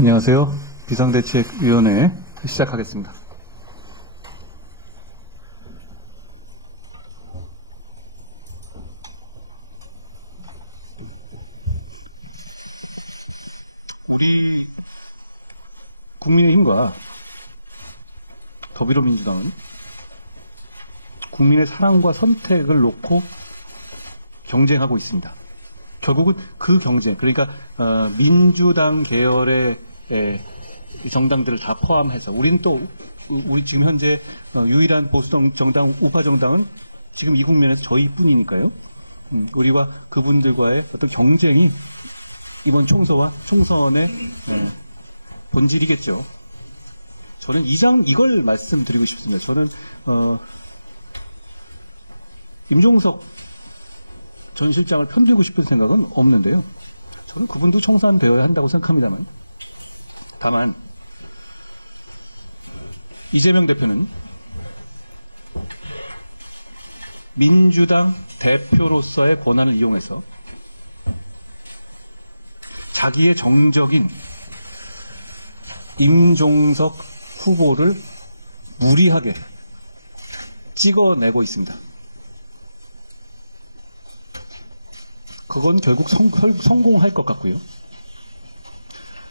안녕하세요. 비상대책위원회 시작하겠습니다. 우리 국민의힘과 더불어민주당은 국민의 사랑과 선택을 놓고 경쟁하고 있습니다. 결국은 그 경쟁, 그러니까 민주당 계열의 정당들을 다 포함해서 우리 지금 현재 유일한 보수 정당 우파 정당은 지금 이 국면에서 저희뿐이니까요. 우리와 그분들과의 어떤 경쟁이 이번 총선의 본질이겠죠. 저는 이걸 말씀드리고 싶습니다. 저는 임종석 전 실장을 편들고 싶은 생각은 없는데요. 저는 그분도 청산되어야 한다고 생각합니다만, 다만 이재명 대표는 민주당 대표로서의 권한을 이용해서 자기의 정적인 임종석 후보를 무리하게 찍어내고 있습니다. 그건 결국 성공할 것 같고요.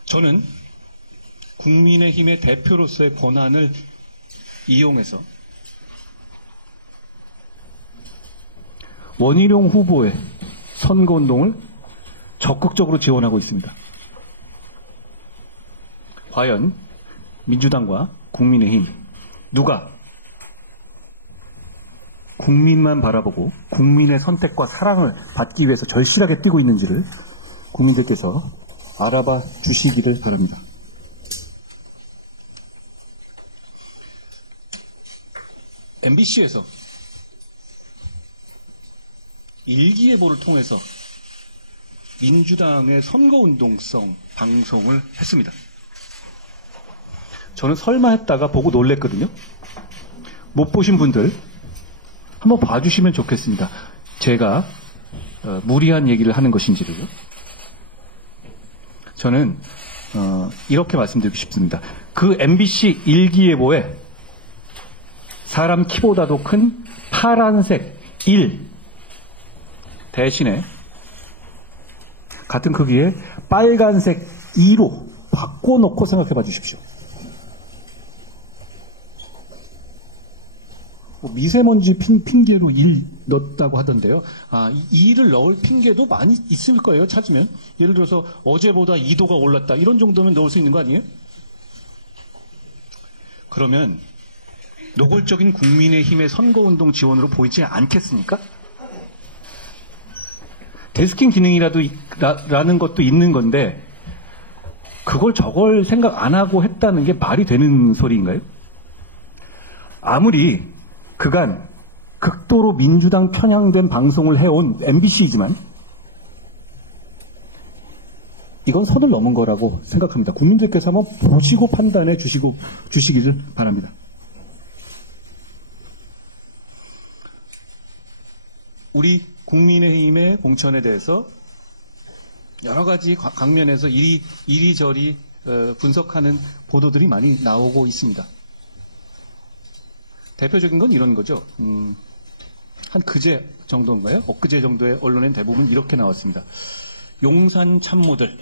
저는 국민의힘의 대표로서의 권한을 이용해서 원희룡 후보의 선거운동을 적극적으로 지원하고 있습니다. 과연 민주당과 국민의힘 누가 국민만 바라보고 국민의 선택과 사랑을 받기 위해서 절실하게 뛰고 있는지를 국민들께서 알아봐 주시기를 바랍니다. MBC에서 일기예보를 통해서 민주당의 선거운동성 방송을 했습니다. 저는 설마 했다가 보고 놀랬거든요. 못 보신 분들 한번 봐주시면 좋겠습니다. 제가 무리한 얘기를 하는 것인지를요. 저는 이렇게 말씀드리고 싶습니다. 그 MBC 일기예보에 사람 키보다도 큰 파란색 1 대신에 같은 크기의 빨간색 2로 바꿔놓고 생각해 봐 주십시오. 미세먼지 핑계로 1 넣었다고 하던데요. 2를 넣을 핑계도 많이 있을 거예요. 찾으면. 예를 들어서 어제보다 2도가 올랐다. 이런 정도면 넣을 수 있는 거 아니에요? 그러면 노골적인 국민의힘의 선거운동 지원으로 보이지 않겠습니까? 데스킹 기능이라는 것도 있는 건데 저걸 생각 안 하고 했다는 게 말이 되는 소리인가요? 아무리 그간 극도로 민주당 편향된 방송을 해온 MBC이지만 이건 선을 넘은 거라고 생각합니다. 국민들께서 한번 보시고 판단해 주시기를 바랍니다. 우리 국민의힘의 공천에 대해서 여러 가지 강면에서 이리저리 분석하는 보도들이 많이 나오고 있습니다. 대표적인 건 이런 거죠. 한 그제 정도인가요? 엊그제 정도의 언론엔 대부분 이렇게 나왔습니다. 용산 참모들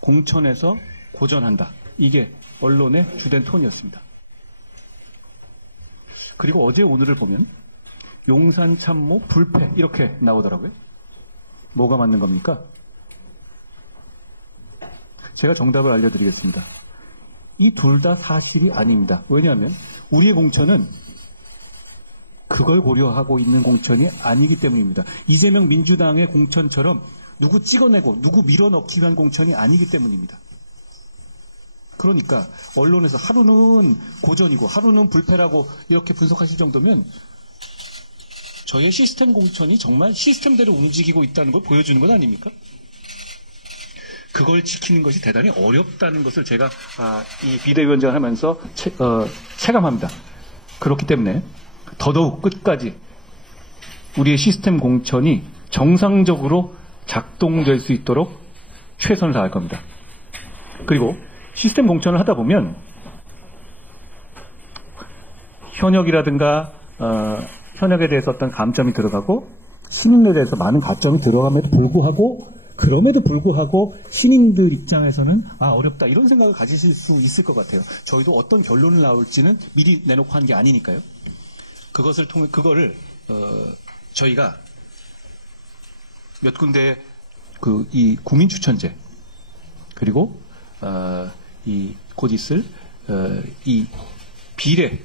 공천에서 고전한다. 이게 언론의 주된 톤이었습니다. 그리고 어제 오늘을 보면 용산 참모 불패 이렇게 나오더라고요. 뭐가 맞는 겁니까? 제가 정답을 알려드리겠습니다. 이 둘 다 사실이 아닙니다. 왜냐하면 우리의 공천은 그걸 고려하고 있는 공천이 아니기 때문입니다. 이재명 민주당의 공천처럼 누구 찍어내고 누구 밀어넣기 위한 공천이 아니기 때문입니다. 그러니까 언론에서 하루는 고전이고 하루는 불패라고 이렇게 분석하실 정도면 저의 시스템 공천이 정말 시스템대로 움직이고 있다는 걸 보여주는 건 아닙니까? 그걸 지키는 것이 대단히 어렵다는 것을 제가 이 비대위원장을 하면서 체감합니다. 그렇기 때문에 더더욱 끝까지 우리의 시스템 공천이 정상적으로 작동될 수 있도록 최선을 다할 겁니다. 그리고 시스템 공천을 하다 보면 현역이라든가 현역에 대해서 어떤 감점이 들어가고 신인에 대해서 많은 가점이 들어감에도 불구하고 신인들 입장에서는 어렵다 이런 생각을 가지실 수 있을 것 같아요. 저희도 어떤 결론을 나올지는 미리 내놓고 한 게 아니니까요. 그거를 저희가 몇 군데 이 국민 추천제 그리고 곧 있을 이 비례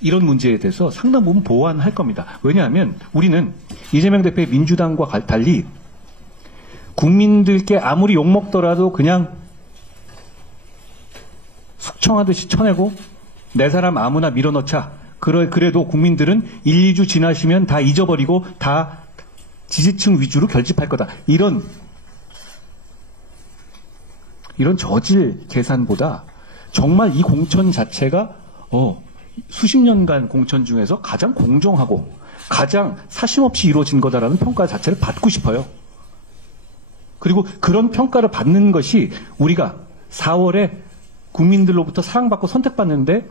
이런 문제에 대해서 상당 부분 보완할 겁니다. 왜냐하면 우리는 이재명 대표의 민주당과 달리 국민들께 아무리 욕먹더라도 그냥 숙청하듯이 쳐내고 내 사람 아무나 밀어넣자. 그래도 국민들은 1, 2주 지나시면 다 잊어버리고 다 지지층 위주로 결집할 거다. 이런 저질 계산보다 정말 이 공천 자체가 수십 년간 공천 중에서 가장 공정하고 가장 사심없이 이루어진 거다라는 평가 자체를 받고 싶어요. 그리고 그런 평가를 받는 것이 우리가 4월에 국민들로부터 사랑받고 선택받는데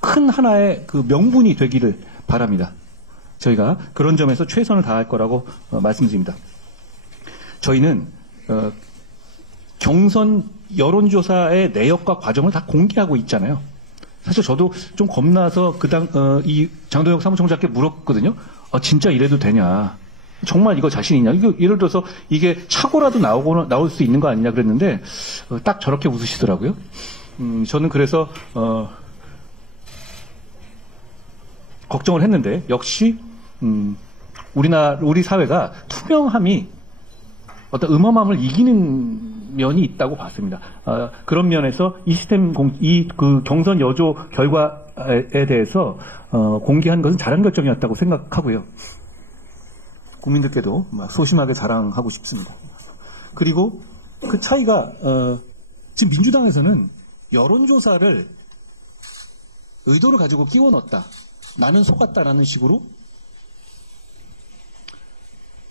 큰 하나의 그 명분이 되기를 바랍니다. 저희가 그런 점에서 최선을 다할 거라고 말씀드립니다. 저희는 경선 여론조사의 내역과 과정을 다 공개하고 있잖아요. 사실 저도 좀 겁나서 이 장동혁 사무총장께 물었거든요. 진짜 이래도 되냐? 정말 이거 자신 있냐? 예를 들어서 이게 착오라도 나올 수 있는 거 아니냐 그랬는데 딱 저렇게 웃으시더라고요. 저는 그래서 걱정을 했는데 역시 우리 사회가 투명함이 어떤 음험함을 이기는 면이 있다고 봤습니다. 그런 면에서 이 시스템 그 경선 여조 결과에 대해서 공개한 것은 잘한 결정이었다고 생각하고요. 국민들께도 소심하게 자랑하고 싶습니다. 그리고 그 차이가 지금 민주당에서는 여론조사를 의도를 가지고 끼워 넣었다. 나는 속았다라는 식으로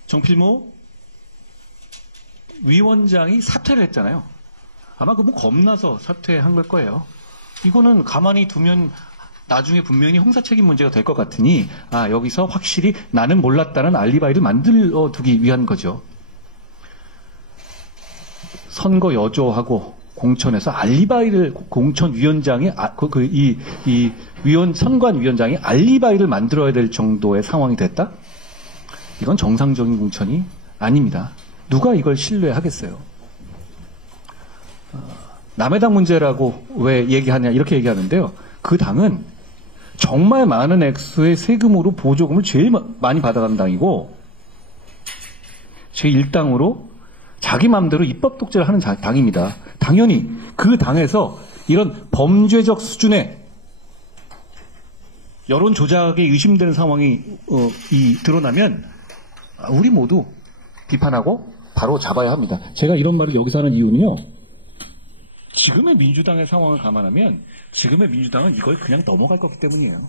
정필모 위원장이 사퇴를 했잖아요. 아마 그분 겁나서 사퇴한 걸 거예요. 이거는 가만히 두면 나중에 분명히 형사책임 문제가 될 것 같으니 여기서 확실히 나는 몰랐다는 알리바이를 만들어 두기 위한 거죠. 선거 여조하고 공천에서 알리바이를 공천위원장이 선관위원장이 알리바이를 만들어야 될 정도의 상황이 됐다? 이건 정상적인 공천이 아닙니다. 누가 이걸 신뢰하겠어요? 남의 당 문제라고 왜 얘기하냐 이렇게 얘기하는데요. 그 당은 정말 많은 액수의 세금으로 보조금을 제일 많이 받아간 당이고 제1당으로 자기 마음대로 입법 독재를 하는 당입니다. 당연히 그 당에서 이런 범죄적 수준의 여론 조작에 의심되는 상황이 드러나면 우리 모두 비판하고 바로 잡아야 합니다. 제가 이런 말을 여기서 하는 이유는요. 지금의 민주당의 상황을 감안하면 지금의 민주당은 이걸 그냥 넘어갈 거기 때문이에요.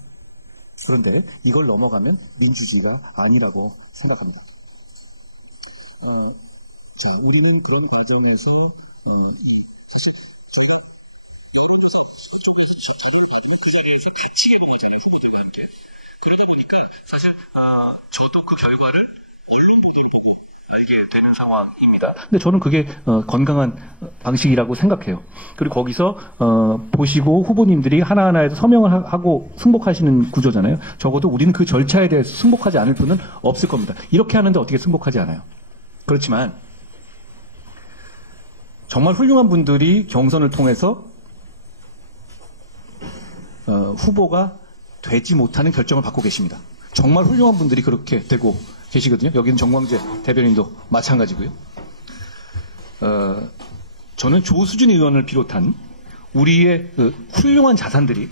그런데 이걸 넘어가면 민주주의가 아니라고 생각합니다. 우리는 그런 관점에서 그러다 보니까 사실 저도 그 결과를 언론 보도를 보고 알게 되는 상황입니다. 근데 저는 그게 건강한 방식이라고 생각해요. 그리고 거기서 보시고 후보님들이 하나하나에서 서명을 하고 승복하시는 구조잖아요. 적어도 우리는 그 절차에 대해서 승복하지 않을 분은 없을 겁니다. 이렇게 하는데 어떻게 승복하지 않아요? 그렇지만 정말 훌륭한 분들이 경선을 통해서 후보가 되지 못하는 결정을 받고 계십니다. 정말 훌륭한 분들이 그렇게 되고 계시거든요. 여기는 정광재 대변인도 마찬가지고요. 저는 조수진 의원을 비롯한 우리의 훌륭한 자산들이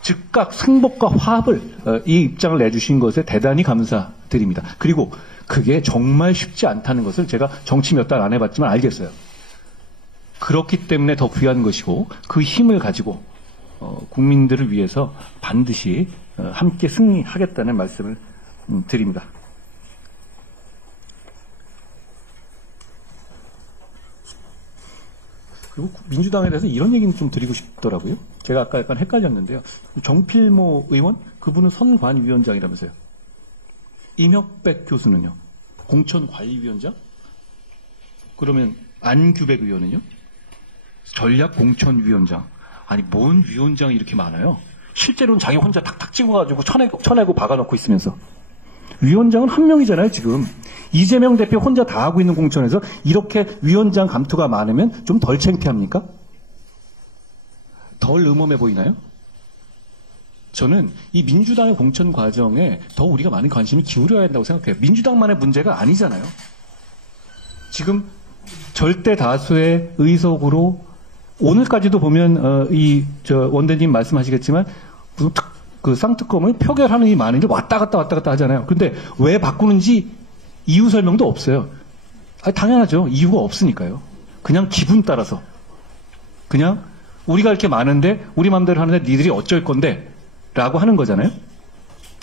즉각 승복과 화합을 이 입장을 내주신 것에 대단히 감사드립니다. 그리고 그게 정말 쉽지 않다는 것을 제가 정치 몇 달 안 해봤지만 알겠어요. 그렇기 때문에 더 귀한 것이고 그 힘을 가지고 국민들을 위해서 반드시 함께 승리하겠다는 말씀을 드립니다. 그리고 민주당에 대해서 이런 얘기는 좀 드리고 싶더라고요. 제가 아까 약간 헷갈렸는데요. 정필모 의원, 그분은 선관위원장이라면서요. 임혁백 교수는요? 공천관리위원장? 그러면 안규백 의원은요? 전략공천위원장. 아니, 뭔 위원장이 이렇게 많아요? 실제로는 자기 혼자 탁탁 찍어가지고 쳐내고 박아놓고 있으면서. 위원장은 한 명이잖아요, 지금. 이재명 대표 혼자 다 하고 있는 공천에서 이렇게 위원장 감투가 많으면 좀 덜 창피합니까? 덜 음험해 보이나요? 저는 이 민주당의 공천 과정에 더 우리가 많은 관심을 기울여야 한다고 생각해요. 민주당만의 문제가 아니잖아요. 지금 절대 다수의 의석으로 오늘까지도 보면 원대님 말씀하시겠지만 무슨 그 쌍특검을 표결하는 이 많은 일 왔다 갔다 하잖아요. 근데 왜 바꾸는지 이유 설명도 없어요. 당연하죠. 이유가 없으니까요. 그냥 기분 따라서. 그냥 우리가 이렇게 많은데 우리 마음대로 하는데 니들이 어쩔 건데 라고 하는 거잖아요.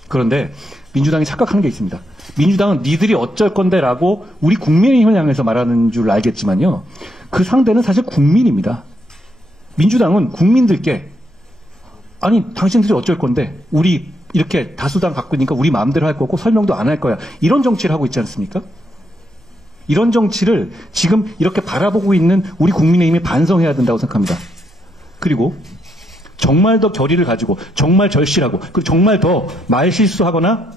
그런데 민주당이 착각하는 게 있습니다. 민주당은 니들이 어쩔 건데 라고 우리 국민의힘을 향해서 말하는 줄 알겠지만요. 그 상대는 사실 국민입니다. 민주당은 국민들께 아니 당신들이 어쩔 건데 우리 이렇게 다수당 바꾸니까 우리 마음대로 할 거고 설명도 안 할 거야. 이런 정치를 하고 있지 않습니까? 이런 정치를 지금 이렇게 바라보고 있는 우리 국민의힘이 반성해야 된다고 생각합니다. 그리고 정말 더 결의를 가지고 정말 절실하고 그리고 정말 더 말실수하거나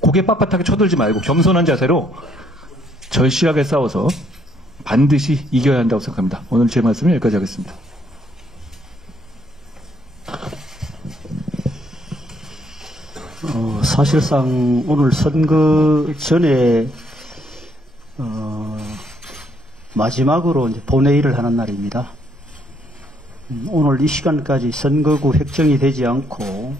고개 빳빳하게 쳐들지 말고 겸손한 자세로 절실하게 싸워서 반드시 이겨야 한다고 생각합니다. 오늘 제 말씀은 여기까지 하겠습니다. 사실상 오늘 선거 전에 마지막으로 이제 본회의를 하는 날입니다. 오늘 이 시간까지 선거구 획정이 되지 않고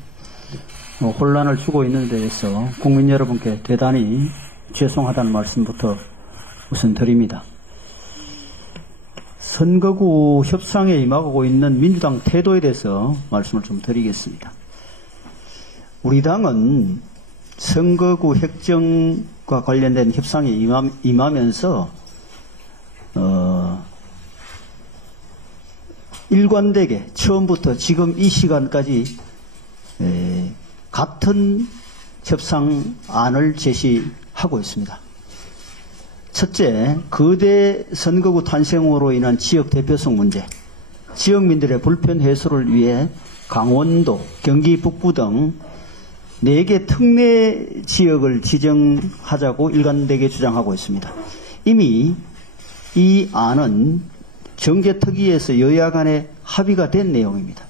혼란을 주고 있는 데 대해서 국민 여러분께 대단히 죄송하다는 말씀부터 우선 드립니다. 선거구 협상에 임하고 있는 민주당 태도에 대해서 말씀을 좀 드리겠습니다. 우리 당은 선거구 획정과 관련된 협상에 임하면서 일관되게 처음부터 지금 이 시간까지 같은 협상안을 제시하고 있습니다. 첫째, 거대 선거구 탄생으로 인한 지역 대표성 문제, 지역민들의 불편 해소를 위해 강원도, 경기 북부 등 4개 특례 지역을 지정하자고 일관되게 주장하고 있습니다. 이미 이 안은 정개특위에서 여야 간에 합의가 된 내용입니다.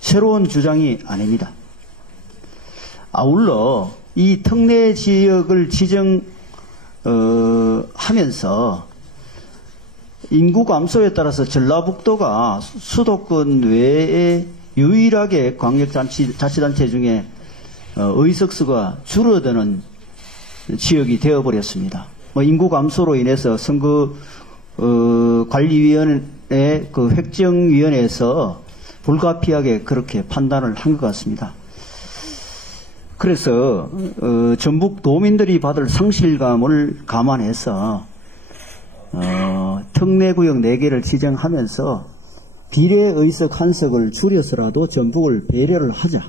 새로운 주장이 아닙니다. 아울러 이 특례 지역을 하면서 인구 감소에 따라서 전라북도가 수도권 외에 유일하게 광역자치단체 중에 의석수가 줄어드는 지역이 되어버렸습니다. 인구 감소로 인해서 선거관리위원회 그 획정위원회에서 불가피하게 그렇게 판단을 한 것 같습니다. 그래서 전북 도민들이 받을 상실감을 감안해서 특례구역 4개를 지정하면서 비례의석 한 석을 줄여서라도 전북을 배려를 하자.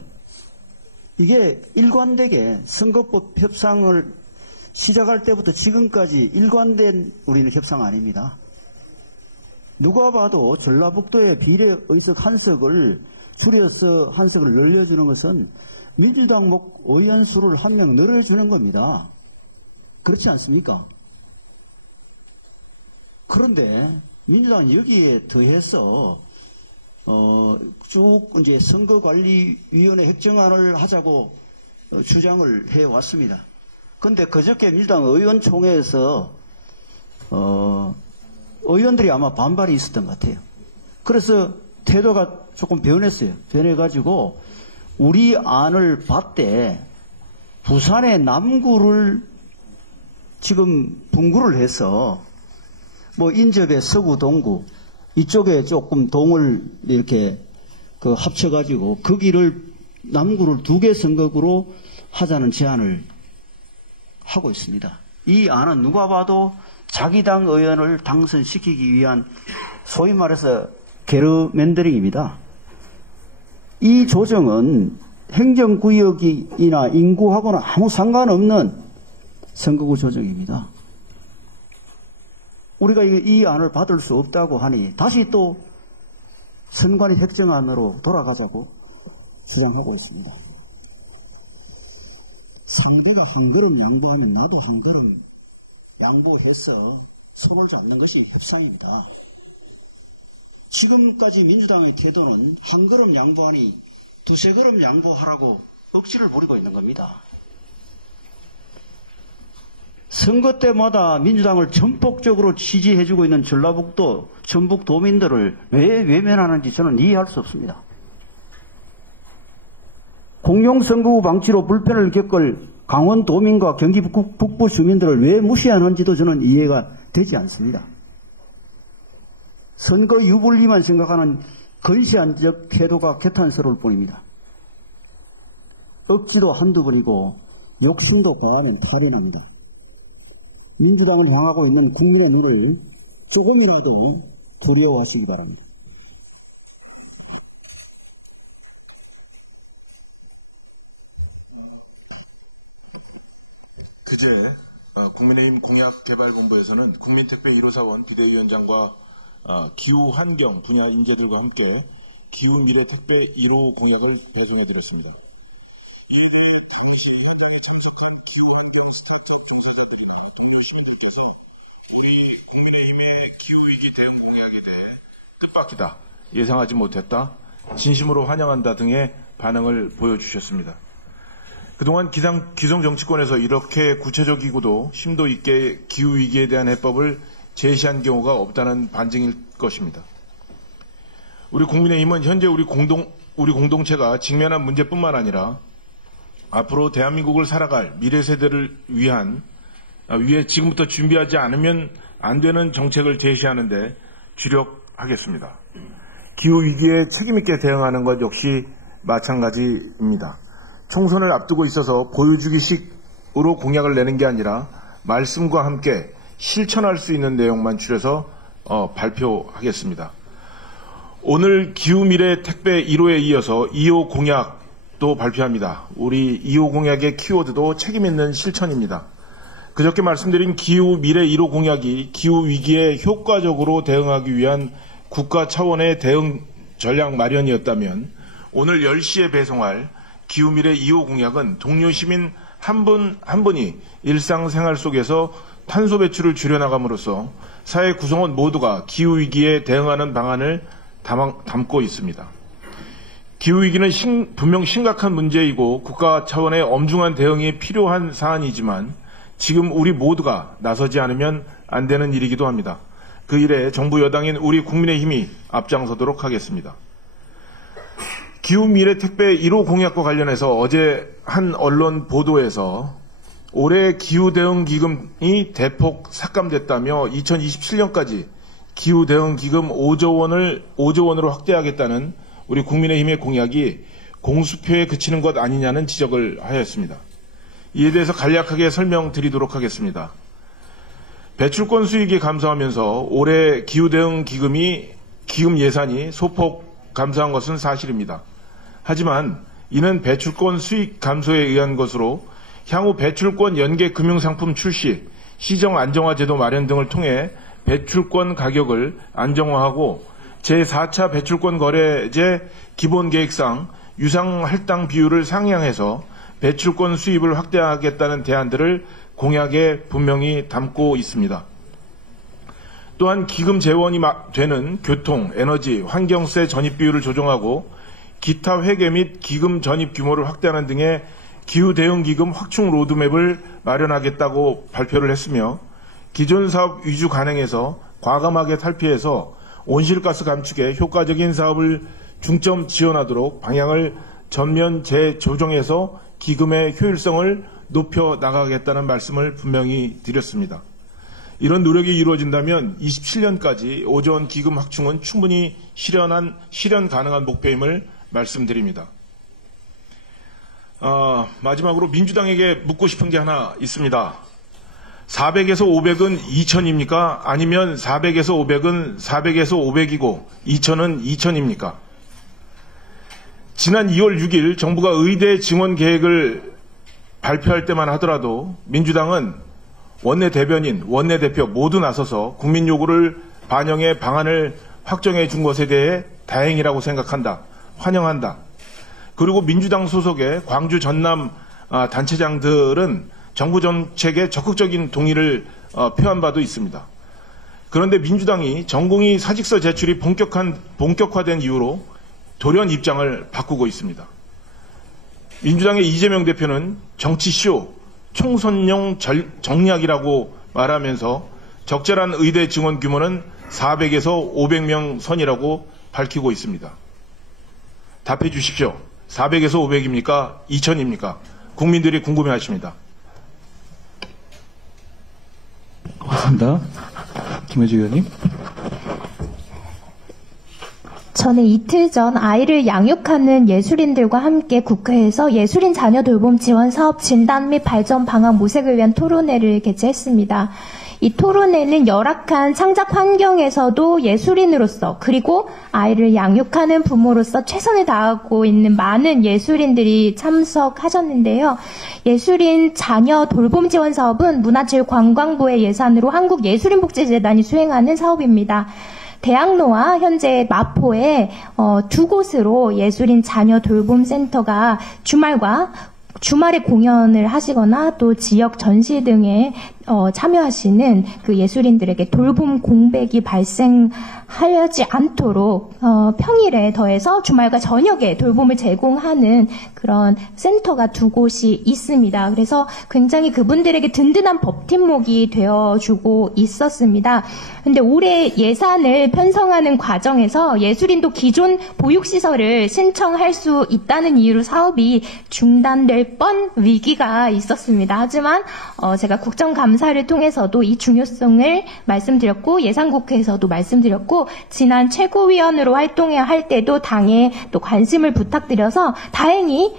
이게 일관되게 선거법 협상을 시작할 때부터 지금까지 일관된 우리는 협상 아닙니다. 누가 봐도 전라북도의 비례의석 한 석을 줄여서 한 석을 늘려주는 것은 민주당 의원 수를 한 명 늘려주는 겁니다. 그렇지 않습니까? 그런데 민주당은 여기에 더해서 쭉 이제 선거관리위원회 획정안을 하자고 주장을 해왔습니다. 그런데 그저께 민주당 의원총회에서 의원들이 아마 반발이 있었던 것 같아요. 그래서 태도가 조금 변했어요. 변해가지고 우리 안을 봤대 부산의 남구를 지금 분구를 해서 인접의 서구 동구 이쪽에 조금 동을 이렇게 합쳐가지고 거기를 남구를 2개 선거구로 하자는 제안을 하고 있습니다. 이 안은 누가 봐도 자기 당 의원을 당선시키기 위한 소위 말해서 게르맨더링입니다. 이 조정은 행정구역이나 인구하고는 아무 상관없는 선거구 조정입니다. 우리가 이 안을 받을 수 없다고 하니 다시 또 선관위 획정안으로 돌아가자고 주장하고 있습니다. 상대가 한 걸음 양보하면 나도 한 걸음 양보해서 손을 잡는 것이 협상입니다. 지금까지 민주당의 태도는 한 걸음 양보하니 두세 걸음 양보하라고 억지를 부리고 있는 겁니다. 선거 때마다 민주당을 전폭적으로 지지해주고 있는 전라북도, 전북도민들을 왜 외면하는지 저는 이해할 수 없습니다. 공용선거구 방치로 불편을 겪을 강원도민과 경기 북부 주민들을 왜 무시하는지도 저는 이해가 되지 않습니다. 선거 유불리만 생각하는 건시안적 태도가 개탄스러울 뿐입니다. 억지도 한두 번이고 욕심도 과하면 탈이 납니다. 민주당을 향하고 있는 국민의 눈을 조금이라도 두려워하시기 바랍니다. 그제 국민의힘 공약개발본부에서는 국민택배 1호사원 비대위원장과 기후환경 분야 인재들과 함께 기후미래 택배 1호 공약을 배송해드렸습니다. 뜻밖이다, 예상하지 못했다, 진심으로 환영한다 등의 반응을 보여주셨습니다. 그동안 기성 정치권에서 이렇게 구체적이고도 심도 있게 기후위기에 대한 해법을 제시한 경우가 없다는 반증일 것입니다. 우리 국민의힘은 현재 우리 공동체가 직면한 문제뿐만 아니라 앞으로 대한민국을 살아갈 미래 세대를 위해 지금부터 준비하지 않으면 안 되는 정책을 제시하는데 주력하겠습니다. 기후위기에 책임있게 대응하는 것 역시 마찬가지입니다. 총선을 앞두고 있어서 보여주기식으로 공약을 내는 게 아니라 말씀과 함께 실천할 수 있는 내용만 추려서 발표하겠습니다. 오늘 기후미래 택배 1호에 이어서 2호 공약도 발표합니다. 우리 2호 공약의 키워드도 책임있는 실천입니다. 그저께 말씀드린 기후미래 1호 공약이 기후위기에 효과적으로 대응하기 위한 국가 차원의 대응 전략 마련이었다면 오늘 10시에 배송할 기후미래 2호 공약은 동료 시민 한 분 한 분이 일상생활 속에서 탄소 배출을 줄여나감으로써 사회 구성원 모두가 기후위기에 대응하는 방안을 담고 있습니다. 기후위기는 분명 심각한 문제이고 국가 차원의 엄중한 대응이 필요한 사안이지만 지금 우리 모두가 나서지 않으면 안 되는 일이기도 합니다. 그 일에 정부 여당인 우리 국민의힘이 앞장서도록 하겠습니다. 기후미래 택배 1호 공약과 관련해서 어제 한 언론 보도에서 올해 기후대응기금이 대폭 삭감됐다며 2027년까지 기후대응기금 5조 원으로 확대하겠다는 우리 국민의힘의 공약이 공수표에 그치는 것 아니냐는 지적을 하였습니다. 이에 대해서 간략하게 설명드리도록 하겠습니다. 배출권 수익이 감소하면서 올해 기후대응기금 예산이 소폭 감소한 것은 사실입니다. 하지만 이는 배출권 수익 감소에 의한 것으로 향후 배출권 연계 금융상품 출시, 시정 안정화 제도 마련 등을 통해 배출권 가격을 안정화하고 제4차 배출권 거래제 기본계획상 유상 할당 비율을 상향해서 배출권 수입을 확대하겠다는 대안들을 공약에 분명히 담고 있습니다. 또한 기금 재원이 되는 교통, 에너지, 환경세 전입 비율을 조정하고 기타 회계 및 기금 전입 규모를 확대하는 등의 기후대응기금 확충 로드맵을 마련하겠다고 발표를 했으며 기존 사업 위주 간행에서 과감하게 탈피해서 온실가스 감축에 효과적인 사업을 중점 지원하도록 방향을 전면 재조정해서 기금의 효율성을 높여 나가겠다는 말씀을 분명히 드렸습니다. 이런 노력이 이루어진다면 27년까지 5조 원 기금 확충은 충분히 실현 가능한 목표임을 말씀드립니다. 마지막으로 민주당에게 묻고 싶은 게 하나 있습니다. 400에서 500은 2000입니까? 아니면 400에서 500은 400에서 500이고 2000은 2000입니까? 지난 2월 6일 정부가 의대 증원 계획을 발표할 때만 하더라도 민주당은 원내 대변인, 원내 대표 모두 나서서 국민 요구를 반영해 방안을 확정해 준 것에 대해 다행이라고 생각한다. 환영한다. 그리고 민주당 소속의 광주 전남 단체장들은 정부 정책에 적극적인 동의를 표한 바도 있습니다. 그런데 민주당이 전공의 사직서 제출이 본격화된 이후로 돌연 입장을 바꾸고 있습니다. 민주당의 이재명 대표는 정치쇼, 총선용 정략이라고 말하면서 적절한 의대 증원 규모는 400에서 500명 선이라고 밝히고 있습니다. 답해 주십시오. 400에서 500입니까? 2000입니까? 국민들이 궁금해하십니다. 고맙습니다. 김혜주 의원님. 저는 이틀 전 아이를 양육하는 예술인들과 함께 국회에서 예술인 자녀 돌봄 지원 사업 진단 및 발전 방안 모색을 위한 토론회를 개최했습니다. 이 토론회는 열악한 창작 환경에서도 예술인으로서 그리고 아이를 양육하는 부모로서 최선을 다하고 있는 많은 예술인들이 참석하셨는데요. 예술인 자녀 돌봄 지원 사업은 문화체육관광부의 예산으로 한국예술인복지재단이 수행하는 사업입니다. 대학로와 현재 마포에 두 곳으로 예술인 자녀 돌봄 센터가 주말에 공연을 하시거나 또 지역 전시 등에 참여하시는 그 예술인들에게 돌봄 공백이 발생하지 않도록 평일에 더해서 주말과 저녁에 돌봄을 제공하는 그런 센터가 두 곳이 있습니다. 그래서 굉장히 그분들에게 든든한 버팀목이 되어주고 있었습니다. 근데 올해 예산을 편성하는 과정에서 예술인도 기존 보육시설을 신청할 수 있다는 이유로 사업이 중단될 뻔 위기가 있었습니다. 하지만 제가 국정감사를 통해서도 이 중요성을 말씀드렸고 예산국회에서도 말씀드렸고 지난 최고위원으로 활동해야 할 때도 당에 또 관심을 부탁드려서 다행히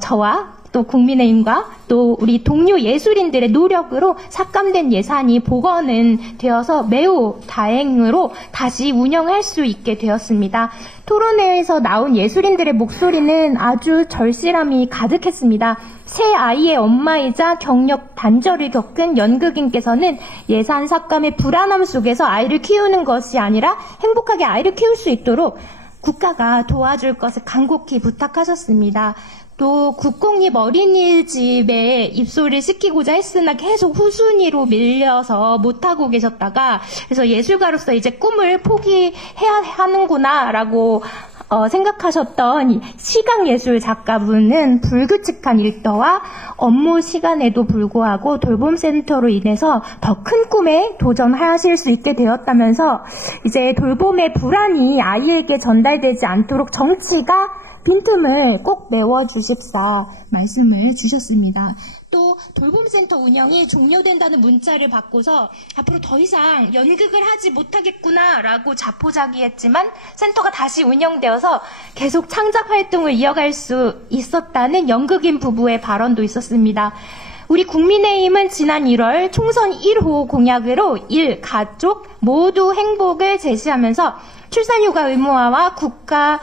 저와 또 국민의힘과 또 우리 동료 예술인들의 노력으로 삭감된 예산이 복원은 되어서 매우 다행으로 다시 운영할 수 있게 되었습니다. 토론회에서 나온 예술인들의 목소리는 아주 절실함이 가득했습니다. 새 아이의 엄마이자 경력 단절을 겪은 연극인께서는 예산 삭감의 불안함 속에서 아이를 키우는 것이 아니라 행복하게 아이를 키울 수 있도록 국가가 도와줄 것을 간곡히 부탁하셨습니다. 또 국공립 어린이집에 입소를 시키고자 했으나 계속 후순위로 밀려서 못하고 계셨다가 그래서 예술가로서 이제 꿈을 포기해야 하는구나라고 생각하셨던 시각예술 작가분은 불규칙한 일터와 업무 시간에도 불구하고 돌봄센터로 인해서 더 큰 꿈에 도전하실 수 있게 되었다면서 이제 돌봄의 불안이 아이에게 전달되지 않도록 정치가 빈틈을 꼭 메워주십사 말씀을 주셨습니다. 또 돌봄센터 운영이 종료된다는 문자를 받고서 앞으로 더 이상 연극을 하지 못하겠구나라고 자포자기했지만 센터가 다시 운영되어서 계속 창작 활동을 이어갈 수 있었다는 연극인 부부의 발언도 있었습니다. 우리 국민의힘은 지난 1월 총선 1호 공약으로 가족 모두 행복을 제시하면서 출산휴가 의무화와 국가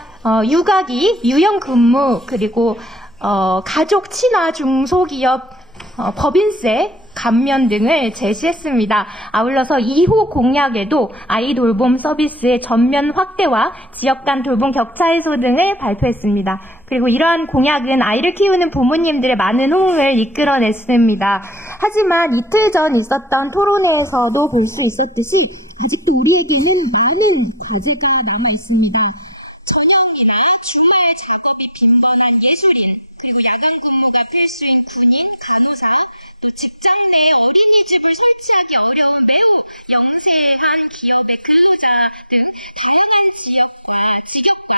육아기 유연근무 그리고 가족 친화 중소기업 법인세 감면 등을 제시했습니다. 아울러서 2호 공약에도 아이 돌봄 서비스의 전면 확대와 지역 간 돌봄 격차 해소 등을 발표했습니다. 그리고 이러한 공약은 아이를 키우는 부모님들의 많은 호응을 이끌어냈습니다. 하지만 이틀 전 있었던 토론회에서도 볼 수 있었듯이 아직도 우리에게는 많은 과제가 남아있습니다. 저녁이나 주말 작업이 빈번한 예술인, 그리고 야간 근무가 필수인 군인, 간호사, 또 직장 내 어린이집을 설치하기 어려운 매우 영세한 기업의 근로자 등 다양한 지역과 직업과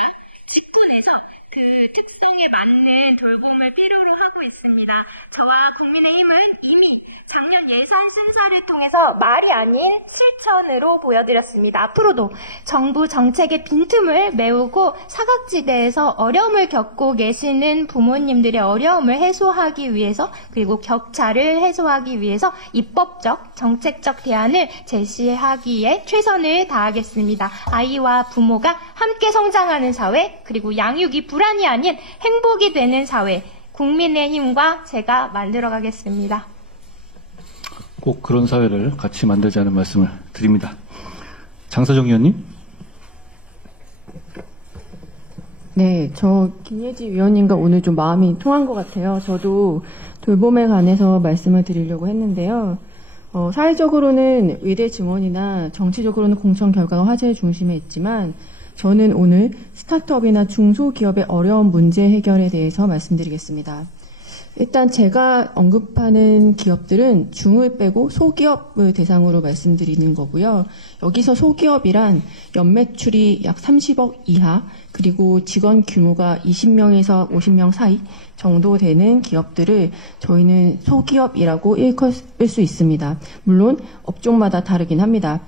직군에서 그 특성에 맞는 돌봄을 필요로 하고 있습니다. 저와 국민의힘은 이미 작년 예산 심사를 통해서 말이 아닌 실천으로 보여드렸습니다. 앞으로도 정부 정책의 빈틈을 메우고 사각지대에서 어려움을 겪고 계시는 부모님들의 어려움을 해소하기 위해서 그리고 격차를 해소하기 위해서 입법적, 정책적 대안을 제시하기에 최선을 다하겠습니다. 아이와 부모가 함께 성장하는 사회, 그리고 양육이 불안이 아닌 행복이 되는 사회, 국민의힘과 제가 만들어가겠습니다. 꼭 그런 사회를 같이 만들자는 말씀을 드립니다. 장서정 의원님. 네, 저 김예지 위원님과 오늘 좀 마음이 통한 것 같아요. 저도 돌봄에 관해서 말씀을 드리려고 했는데요. 사회적으로는 의대 증원이나 정치적으로는 공천 결과가 화제의 중심에 있지만 저는 오늘 스타트업이나 중소기업의 어려운 문제 해결에 대해서 말씀드리겠습니다. 일단 제가 언급하는 기업들은 중을 빼고 소기업을 대상으로 말씀드리는 거고요. 여기서 소기업이란 연매출이 약 30억 이하, 그리고 직원 규모가 20명에서 50명 사이 정도 되는 기업들을 저희는 소기업이라고 일컬을 수 있습니다. 물론 업종마다 다르긴 합니다.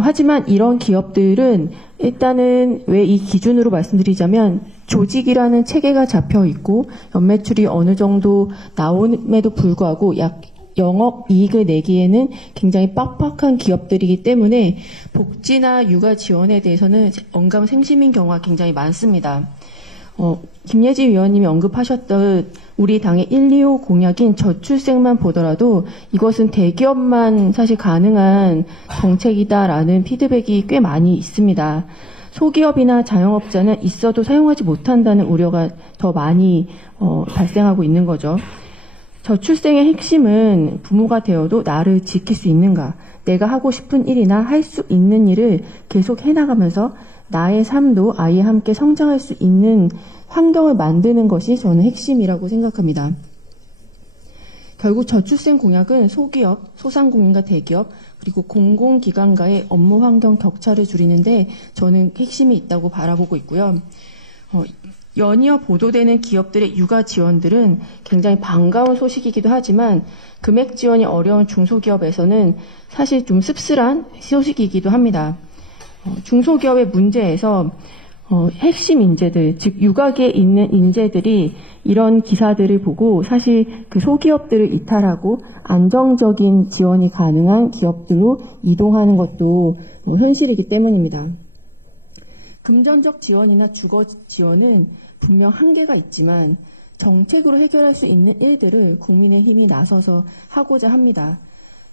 하지만 이런 기업들은 일단은 왜 이 기준으로 말씀드리자면 조직이라는 체계가 잡혀 있고 연매출이 어느 정도 나옴에도 불구하고 약 영업 이익을 내기에는 굉장히 빡빡한 기업들이기 때문에 복지나 육아 지원에 대해서는 언감생심인 경우가 굉장히 많습니다. 김예지 위원님이 언급하셨던 우리 당의 1, 2호 공약인 저출생만 보더라도 이것은 대기업만 사실 가능한 정책이다라는 피드백이 꽤 많이 있습니다. 소기업이나 자영업자는 있어도 사용하지 못한다는 우려가 더 많이 발생하고 있는 거죠. 저출생의 핵심은 부모가 되어도 나를 지킬 수 있는가, 내가 하고 싶은 일이나 할 수 있는 일을 계속 해나가면서 나의 삶도 아이와 함께 성장할 수 있는 환경을 만드는 것이 저는 핵심이라고 생각합니다. 결국 저출생 공약은 소기업, 소상공인과 대기업, 그리고 공공기관과의 업무 환경 격차를 줄이는데 저는 핵심이 있다고 바라보고 있고요. 연이어 보도되는 기업들의 육아 지원들은 굉장히 반가운 소식이기도 하지만 금액 지원이 어려운 중소기업에서는 사실 좀 씁쓸한 소식이기도 합니다. 중소기업의 문제에서 핵심 인재들, 즉 육아계에 있는 인재들이 이런 기사들을 보고 사실 그 소기업들을 이탈하고 안정적인 지원이 가능한 기업들로 이동하는 것도 현실이기 때문입니다. 금전적 지원이나 주거 지원은 분명 한계가 있지만 정책으로 해결할 수 있는 일들을 국민의힘이 나서서 하고자 합니다.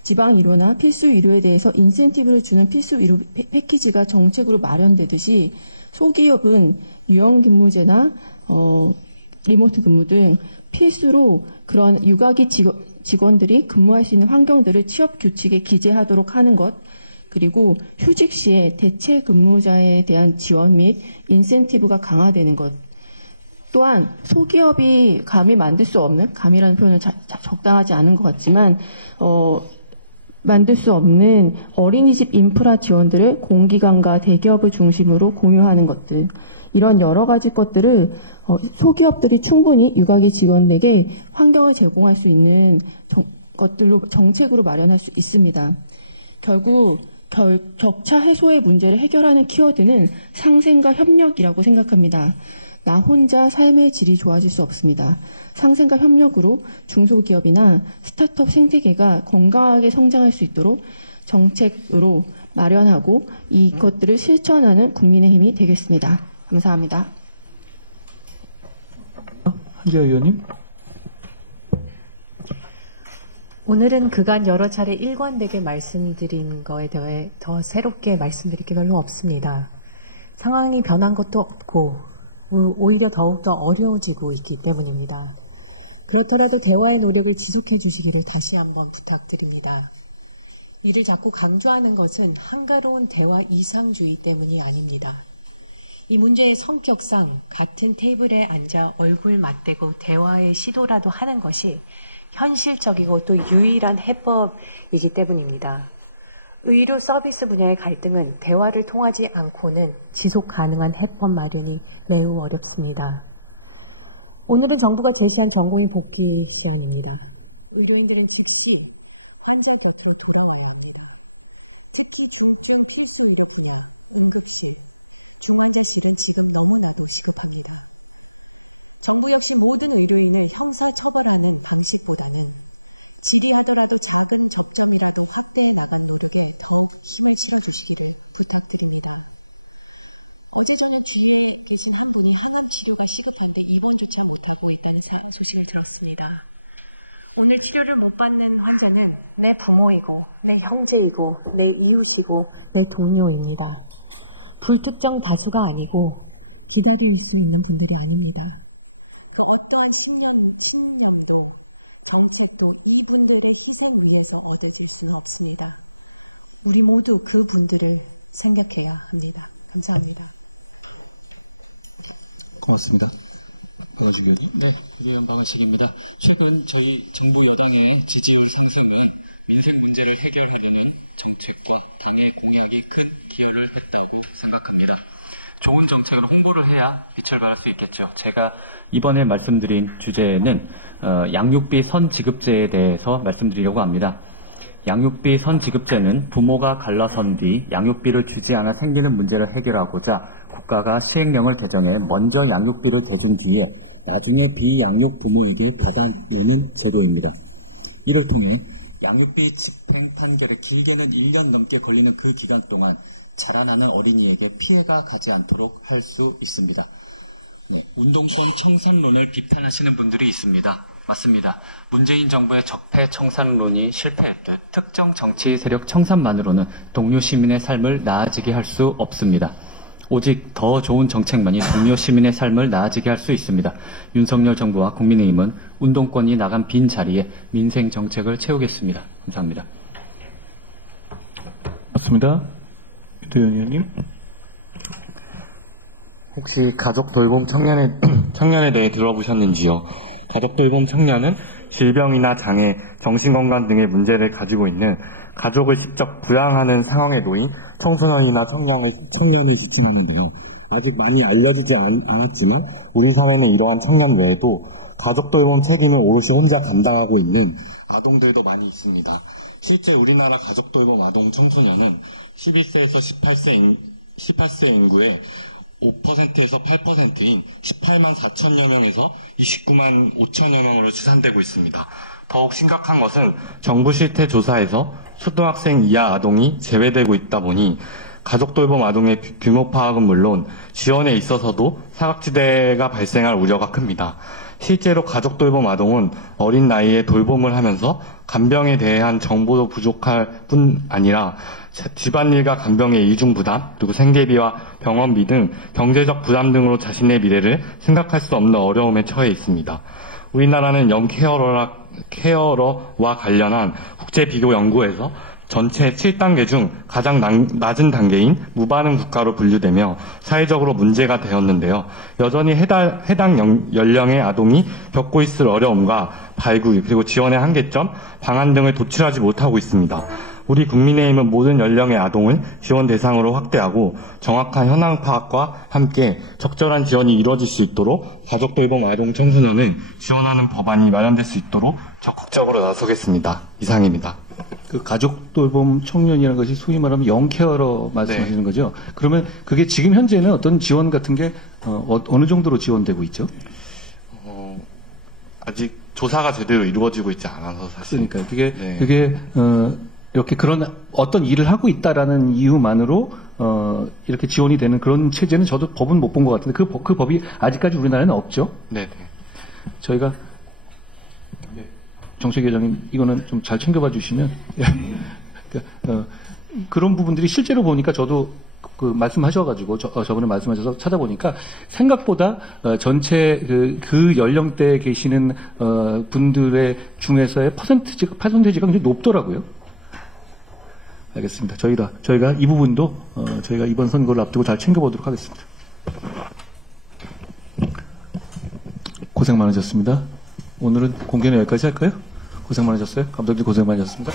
지방 의료나 필수 의료에 대해서 인센티브를 주는 필수 의료 패키지가 정책으로 마련되듯이 소기업은 유연근무제나 리모트 근무 등 필수로 그런 육아기 직원들이 근무할 수 있는 환경들을 취업 규칙에 기재하도록 하는 것, 그리고 휴직 시에 대체 근무자에 대한 지원 및 인센티브가 강화되는 것, 또한 소기업이 감히 만들 수 없는, 감이라는 표현은 적당하지 않은 것 같지만 만들 수 없는 어린이집 인프라 지원들을 공기관과 대기업을 중심으로 공유하는 것들, 이런 여러 가지 것들을 소기업들이 충분히 육아기 직원에게 환경을 제공할 수 있는 것들로 정책으로 마련할 수 있습니다. 결국 격차 해소의 문제를 해결하는 키워드는 상생과 협력이라고 생각합니다. 나 혼자 삶의 질이 좋아질 수 없습니다. 상생과 협력으로 중소기업이나 스타트업 생태계가 건강하게 성장할 수 있도록 정책으로 마련하고 이것들을 실천하는 국민의힘이 되겠습니다. 감사합니다. 한재화 의원님. 오늘은 그간 여러 차례 일관되게 말씀드린 거에 대해 더 새롭게 말씀드릴 게 별로 없습니다. 상황이 변한 것도 없고 오히려 더욱더 어려워지고 있기 때문입니다. 그렇더라도 대화의 노력을 지속해 주시기를 다시 한번 부탁드립니다. 이를 자꾸 강조하는 것은 한가로운 대화 이상주의 때문이 아닙니다. 이 문제의 성격상 같은 테이블에 앉아 얼굴 맞대고 대화의 시도라도 하는 것이 현실적이고 또 유일한 해법이기 때문입니다. 의료 서비스 분야의 갈등은 대화를 통하지 않고는 지속 가능한 해법 마련이 매우 어렵습니다. 오늘은 정부가 제시한 전공의 복귀 시한입니다. 의료인들은 즉시 환자 곁에 돌아와야 합니다. 특히 중증 필수 의료기관, 응급실, 중환자실은 지금 너무나도 시급합니다. 정부 역시 모든 의료인을 형사처벌하는 방식보다는 지리하더라도 작은 접점이라도 확대해 나가는 데에 더욱 힘을 실어주시기를 부탁드립니다. 어제 저녁 뒤에 계신 한 분이 항암 치료가 시급한데 입원조차 못하고 있다는 소식을 들었습니다. 오늘 치료를 못 받는 환자는 내 부모이고, 내 형제이고, 내 이웃이고, 내 동료입니다. 불특정 다수가 아니고 기다릴 수 있는 분들이 아닙니다. 그 어떠한 신념도 정책도 이분들의 희생 위에서 얻어질 수는 없습니다. 우리 모두 그 분들을 생각해야 합니다. 감사합니다. 고맙습니다. 박원순 의원님. 네, 의원 박원순입니다. 최근 저희 정부 여당의 지지율 상승이 민생 문제를 해결하려는 정책과 당의 공약이 큰 기여를 한다고 생각합니다. 좋은 정책을 홍보를 해야 빛을 발할 수 있겠죠. 제가 이번에 말씀드린 주제는 양육비 선지급제에 대해서 말씀드리려고 합니다. 양육비 선지급제는 부모가 갈라선 뒤 양육비를 주지 않아 생기는 문제를 해결하고자 국가가 시행령을 개정해 먼저 양육비를 대준 뒤에 나중에 비양육 부모에게 받아내는 제도입니다. 이를 통해 양육비 집행 판결이 길게는 1년 넘게 걸리는 그 기간 동안 자라나는 어린이에게 피해가 가지 않도록 할 수 있습니다. 네, 운동권 청산론을 비판하시는 분들이 있습니다. 맞습니다. 문재인 정부의 적폐 청산론이 실패했듯 특정 정치 세력 청산만으로는 동료 시민의 삶을 나아지게 할 수 없습니다. 오직 더 좋은 정책만이 동료 시민의 삶을 나아지게 할 수 있습니다. 윤석열 정부와 국민의힘은 운동권이 나간 빈 자리에 민생 정책을 채우겠습니다. 감사합니다. 맞습니다. 유도현 의원님. 혹시 가족 돌봄 청년에 대해 들어보셨는지요? 가족 돌봄 청년은 질병이나 장애, 정신건강 등의 문제를 가지고 있는 가족을 직접 부양하는 상황에 놓인 청소년이나 청년을 지칭하는데요. 아직 많이 알려지지 않았지만 우리 사회는 이러한 청년 외에도 가족 돌봄 책임을 오롯이 혼자 감당하고 있는 아동들도 많이 있습니다. 실제 우리나라 가족 돌봄 아동 청소년은 11세에서 18세 인구의 5%에서 8%인 18만 4천여 명에서 29만 5천여 명으로 추산되고 있습니다. 더욱 심각한 것은 정부 실태 조사에서 초등학생 이하 아동이 제외되고 있다 보니 가족 돌봄 아동의 규모 파악은 물론 지원에 있어서도 사각지대가 발생할 우려가 큽니다. 실제로 가족 돌봄 아동은 어린 나이에 돌봄을 하면서 간병에 대한 정보도 부족할 뿐 아니라 집안일과 간병의 이중 부담, 그리고 생계비와 병원비 등 경제적 부담 등으로 자신의 미래를 생각할 수 없는 어려움에 처해 있습니다. 우리나라는 케어러와 관련한 국제 비교 연구에서 전체 7단계 중 가장 낮은 단계인 무반응 국가로 분류되며 사회적으로 문제가 되었는데요. 여전히 해당 연령의 아동이 겪고 있을 어려움과 발굴, 그리고 지원의 한계점, 방안 등을 도출하지 못하고 있습니다. 우리 국민의힘은 모든 연령의 아동을 지원 대상으로 확대하고 정확한 현황 파악과 함께 적절한 지원이 이루어질 수 있도록 가족 돌봄 아동 청소년을 지원하는 법안이 마련될 수 있도록 적극적으로 나서겠습니다. 이상입니다. 그 가족 돌봄 청년이라는 것이 소위 말하면 영케어러 말씀하시는 거죠? 그러면 그게 지금 현재는 어떤 지원 같은 게 어느 정도로 지원되고 있죠? 아직 조사가 제대로 이루어지고 있지 않아서 사실. 그러니까 그게 이렇게 그런 어떤 일을 하고 있다라는 이유만으로 이렇게 지원이 되는 그런 체제는 저도 법은 못 본 것 같은데 그 법이 아직까지 우리나라에는 없죠? 네. 저희가 정세기 회장님 이거는 좀 잘 챙겨봐 주시면 그런 부분들이 실제로 보니까 저도 그 말씀하셔가지고 저번에 말씀하셔서 찾아보니까 생각보다 전체 그 연령대에 계시는 분들의 중에서의 퍼센테이지가 굉장히 높더라고요. 알겠습니다. 저희가 이 부분도 저희가 이번 선거를 앞두고 잘 챙겨보도록 하겠습니다. 고생 많으셨습니다. 오늘은 공개는 여기까지 할까요? 고생 많으셨어요. 감독님 고생 많으셨습니다.